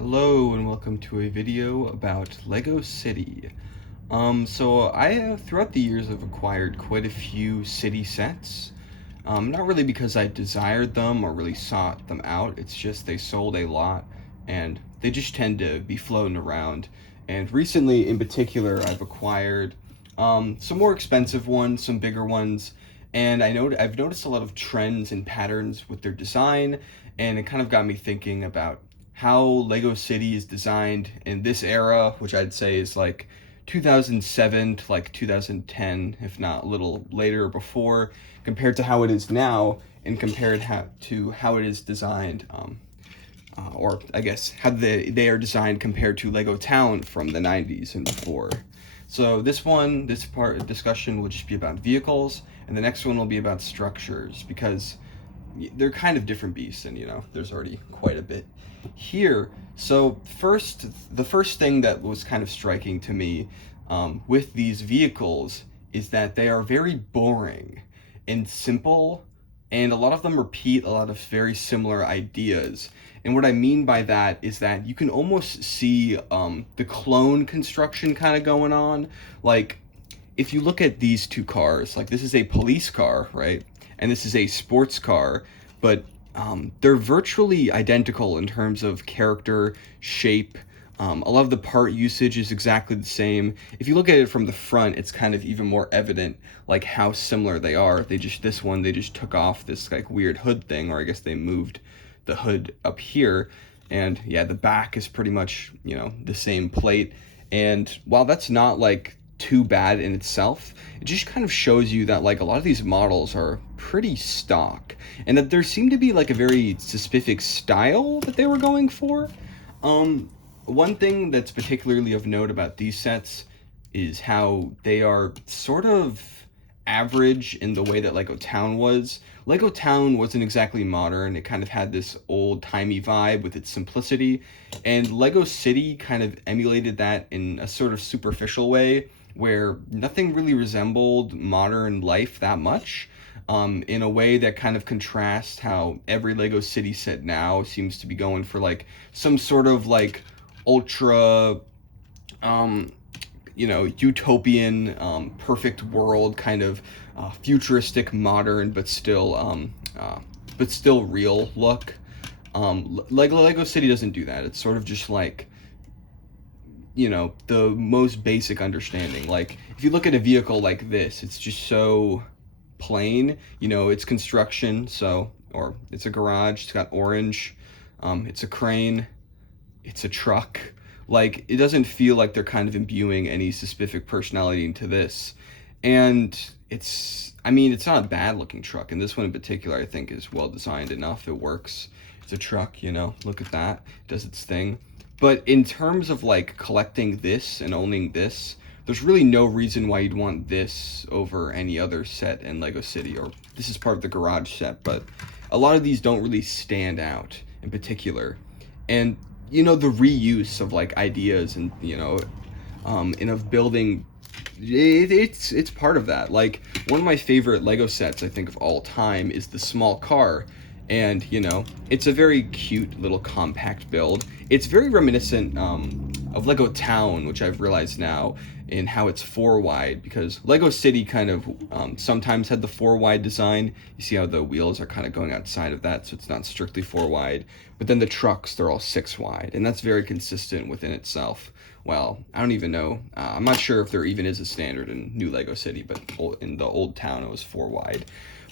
Hello and welcome to a video about Lego City. So I throughout the years have acquired quite a few city sets. Not really because I desired them or really sought them out. It's just they sold a lot and they just tend to be floating around. And recently, in particular, I've acquired some more expensive ones, some bigger ones, and I've noticed a lot of trends and patterns with their design, and it kind of got me thinking about how Lego City is designed in this era, which I'd say is like 2007 to like 2010, if not a little later or before, compared to how it is now, and to how it is designed, or I guess how they are designed compared to Lego Town from the 90s and before. So this part of discussion will just be about vehicles, and the next one will be about structures because they're kind of different beasts, and there's already quite a bit here. So the first thing that was kind of striking to me with these vehicles is that they are very boring and simple, and a lot of them repeat a lot of very similar ideas. And what I mean by that is that you can almost see the clone construction kind of going on. Like, if you look at these two cars, like this is a police car, right? And this is a sports car, but they're virtually identical in terms of character, shape. A lot of the part usage is exactly the same. If you look at it from the front, it's kind of even more evident, like how similar they are. They just took off this like weird hood thing, or I guess they moved the hood up here. And yeah, the back is pretty much, the same plate. And while that's not like too bad in itself, it just kind of shows you that like a lot of these models are pretty stock, and that there seemed to be like a very specific style that they were going for. One thing that's particularly of note about these sets is how they are sort of average in the way that Lego Town was. Lego Town wasn't exactly modern. It kind of had this old-timey vibe with its simplicity, and Lego City kind of emulated that in a sort of superficial way where nothing really resembled modern life that much. In a way that kind of contrasts how every Lego City set now seems to be going for like some sort of like ultra um, utopian, perfect world kind of futuristic, modern, but still real look. Lego City doesn't do that. It's sort of just like the most basic understanding. Like if you look at a vehicle like this, it's just so plain. It's construction, or it's a garage. It's got orange. It's a crane. It's a truck. Like, it doesn't feel like they're kind of imbuing any specific personality into this. And it's not a bad looking truck. And this one in particular, I think, is well designed enough. It works. It's a truck, look at that. It does its thing. But in terms of like collecting this and owning this, there's really no reason why you'd want this over any other set in Lego City, or this is part of the garage set, but a lot of these don't really stand out in particular. And the reuse of like ideas and of building, it's part of that. Like one of my favorite Lego sets I think of all time is the small car, and it's a very cute little compact build. It's very reminiscent of Lego Town, which I've realized now, in how it's 4 wide, because Lego City kind of sometimes had the 4 wide design. You see how the wheels are kind of going outside of that, so it's not strictly 4 wide. But then the trucks, they're all 6 wide, and that's very consistent within itself. Well, I don't even know. I'm not sure if there even is a standard in New Lego City, but in the old town it was 4 wide.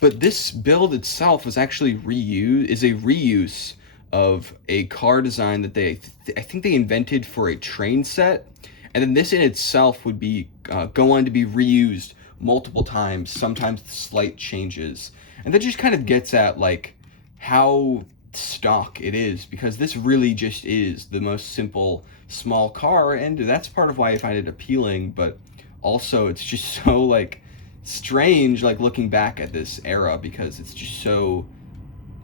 But this build itself was actually a reuse of a car design that I think they invented for a train set, and then this in itself would be go on to be reused multiple times, sometimes with slight changes, and that just kind of gets at like how stock it is, because this really just is the most simple small car, and that's part of why I find it appealing. But also it's just so like strange, like looking back at this era, because it's just so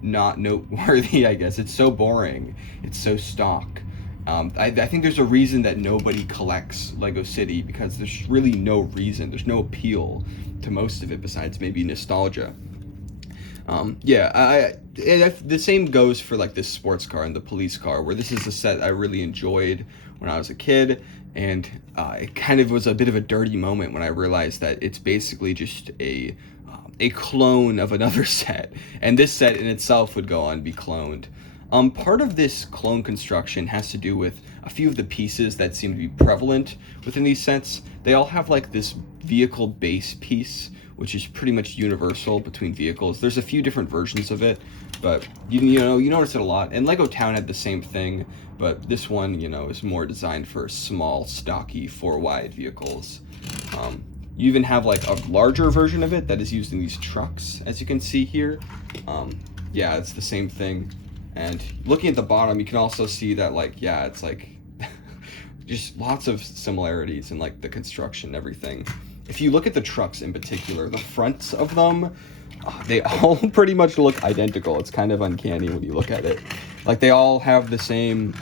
not noteworthy. I guess it's so boring, it's so stock. I think there's a reason that nobody collects Lego City, because there's really no reason, there's no appeal to most of it besides maybe nostalgia. Yeah, the same goes for like this sports car and the police car, where this is a set I really enjoyed when I was a kid, and it kind of was a bit of a dirty moment when I realized that it's basically just a clone of another set, and this set in itself would go on to be cloned. Part of this clone construction has to do with a few of the pieces that seem to be prevalent within these sets. They all have like this vehicle base piece, which is pretty much universal between vehicles. There's a few different versions of it, but you notice it a lot. And Lego Town had the same thing, but this one, is more designed for small, stocky, 4-wide vehicles. You even have like a larger version of it that is used in these trucks, as you can see here. Yeah, it's the same thing. And looking at the bottom, you can also see that it's like just lots of similarities in like the construction and everything. If you look at the trucks in particular, the fronts of them, they all pretty much look identical. It's kind of uncanny when you look at it. Like they all have the same,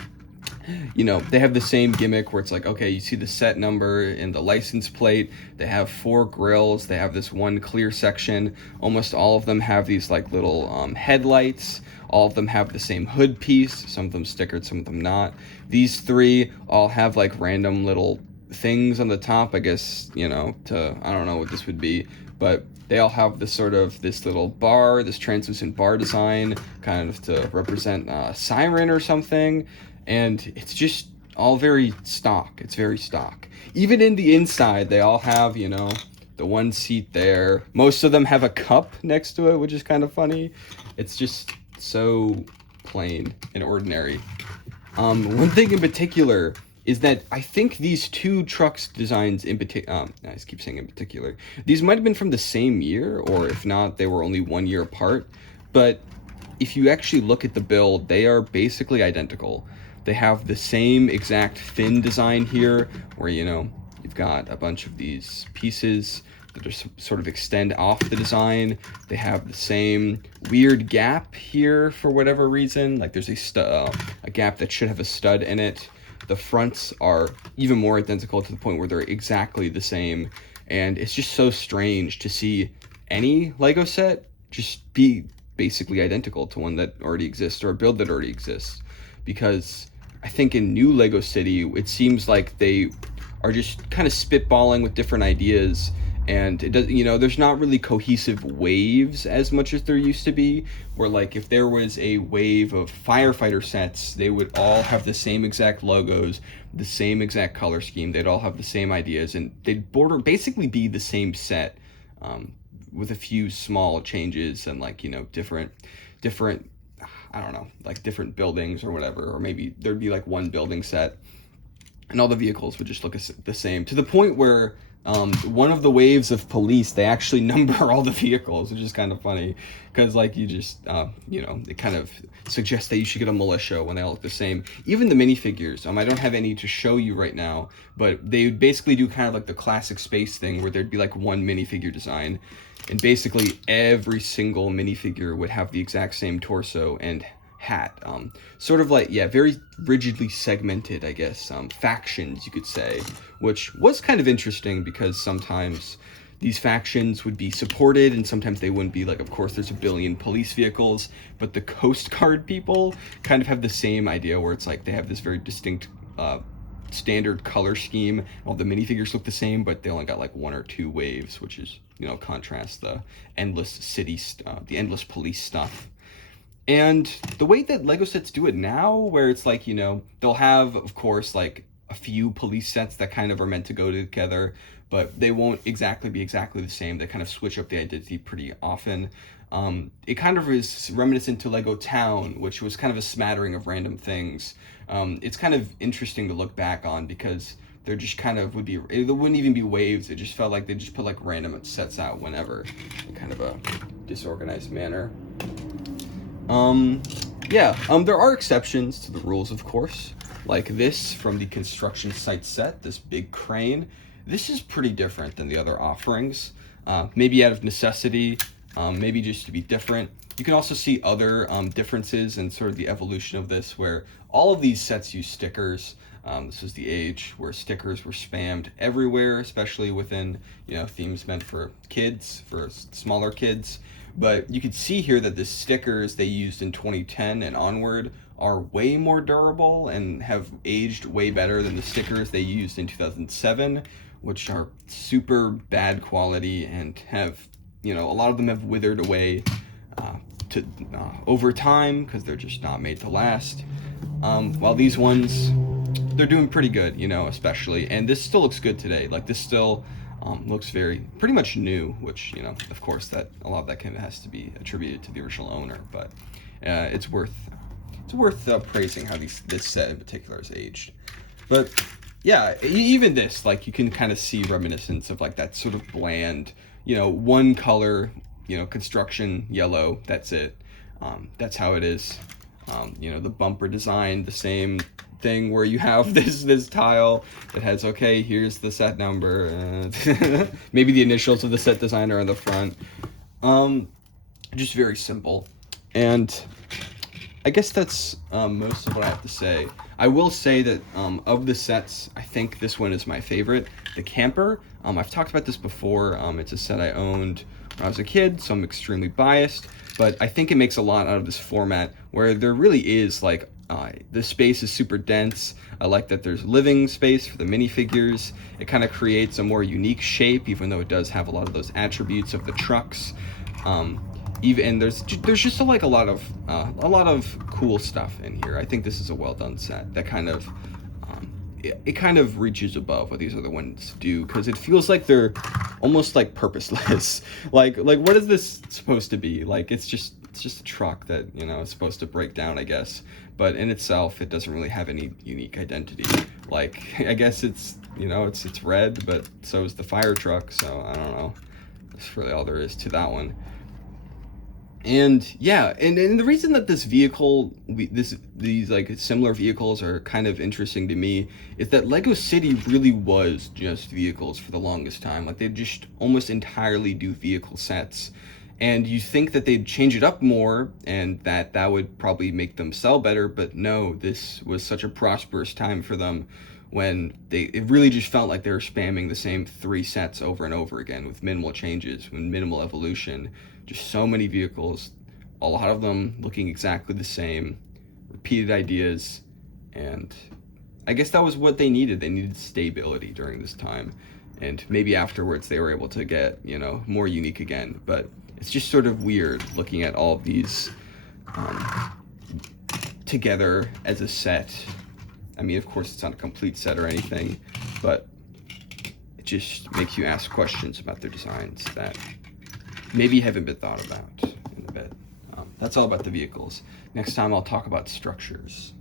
they have the same gimmick where it's like, okay, you see the set number and the license plate. They have 4 grills. They have this one clear section. Almost all of them have these like little headlights. All of them have the same hood piece. Some of them stickered, some of them not. These 3 all have like random little things on the top, I guess, I don't know what this would be, but they all have this little bar, this translucent bar design, kind of to represent a siren or something. And it's just all very stock. It's very stock. Even in the inside, they all have, the one seat there. Most of them have a cup next to it, which is kind of funny. It's just so plain and ordinary. One thing in particular is that I think these 2 trucks designs in particular, I just keep saying in particular, these might have been from the same year, or if not, they were only 1 year apart. But if you actually look at the build, they are basically identical. They have the same exact fin design here, where, you've got a bunch of these pieces that just sort of extend off the design. They have the same weird gap here for whatever reason. Like there's a gap that should have a stud in it. The fronts are even more identical to the point where they're exactly the same. And it's just so strange to see any Lego set just be basically identical to one that already exists, or a build that already exists. Because I think in New Lego City, it seems like they are just kind of spitballing with different ideas, and it does, there's not really cohesive waves as much as there used to be, where like if there was a wave of firefighter sets, they would all have the same exact logos, the same exact color scheme, they'd all have the same ideas, and they'd basically be the same set, with a few small changes and like, different, I don't know, like different buildings or whatever, or maybe there'd be like one building set and all the vehicles would just look the same, to the point where one of the waves of police, they actually number all the vehicles, which is kind of funny, because like you just, it kind of suggests that you should get a militia when they all look the same. Even the minifigures, I don't have any to show you right now, but they basically do kind of like the classic space thing where there'd be like one minifigure design, and basically every single minifigure would have the exact same torso and hat, sort of like, very rigidly segmented, I guess, factions, you could say, which was kind of interesting because sometimes these factions would be supported and sometimes they wouldn't be. Like, of course, there's a billion police vehicles, but the Coast Guard people kind of have the same idea, where it's like they have this very distinct standard color scheme. All the minifigures look the same, but they only got like 1 or 2 waves, which is, contrast the endless city, the endless police stuff. And the way that Lego sets do it now, where it's like, they'll have, of course, like a few police sets that kind of are meant to go together, but they won't exactly be exactly the same. They kind of switch up the identity pretty often. It kind of is reminiscent to Lego Town, which was kind of a smattering of random things. It's kind of interesting to look back on because there just kind of there wouldn't even be waves. It just felt like they just put like random sets out whenever, in kind of a disorganized manner. There are exceptions to the rules, of course, like this from the construction site set, this big crane. This is pretty different than the other offerings, maybe out of necessity, maybe just to be different. You can also see other differences in sort of the evolution of this, where all of these sets use stickers. This was the age where stickers were spammed everywhere, especially within, themes meant for kids, for smaller kids. But you can see here that the stickers they used in 2010 and onward are way more durable and have aged way better than the stickers they used in 2007, which are super bad quality and have, a lot of them have withered away to over time because they're just not made to last. While these ones, they're doing pretty good, especially, and this still looks good today. Like this still looks pretty much new, which, of course, that a lot of that has to be attributed to the original owner, but it's worth praising how this set in particular is aged. But yeah, even this, like, you can kind of see reminiscence of like that sort of bland, one color, construction yellow. That's it. That's how it is. The bumper design, the same thing where you have this tile that has, okay, here's the set number, maybe the initials of the set designer on the front. Just very simple. And I guess that's most of what I have to say. I will say that of the sets, I think this one is my favorite. The Camper. I've talked about this before. It's a set I owned when I was a kid, so I'm extremely biased. But I think it makes a lot out of this format where there really is like the space is super dense. I like that there's living space for the minifigures. It kind of creates a more unique shape, even though it does have a lot of those attributes of the trucks. And there's just like a lot of cool stuff in here. I think this is a well done set that kind of it kind of reaches above what these other ones do, because it feels like they're almost like purposeless. like what is this supposed to be? Like it's just a truck that is supposed to break down, I guess, but in itself it doesn't really have any unique identity. Like I guess it's it's red, but so is the fire truck, so I don't know. That's really all there is to that one. And yeah, and the reason that this vehicle, these like similar vehicles are kind of interesting to me is that Lego City really was just vehicles for the longest time. Like they just almost entirely do vehicle sets, and you think that they'd change it up more and that would probably make them sell better, but no, this was such a prosperous time for them when it really just felt like they were spamming the same 3 sets over and over again with minimal changes, with minimal evolution. Just so many vehicles, a lot of them looking exactly the same, repeated ideas, and I guess that was what they needed. They needed stability during this time, and maybe afterwards they were able to get, more unique again. But it's just sort of weird looking at all of these together as a set. I mean, of course, it's not a complete set or anything, but it just makes you ask questions about their designs that maybe haven't been thought about in a bit. That's all about the vehicles. Next time I'll talk about structures.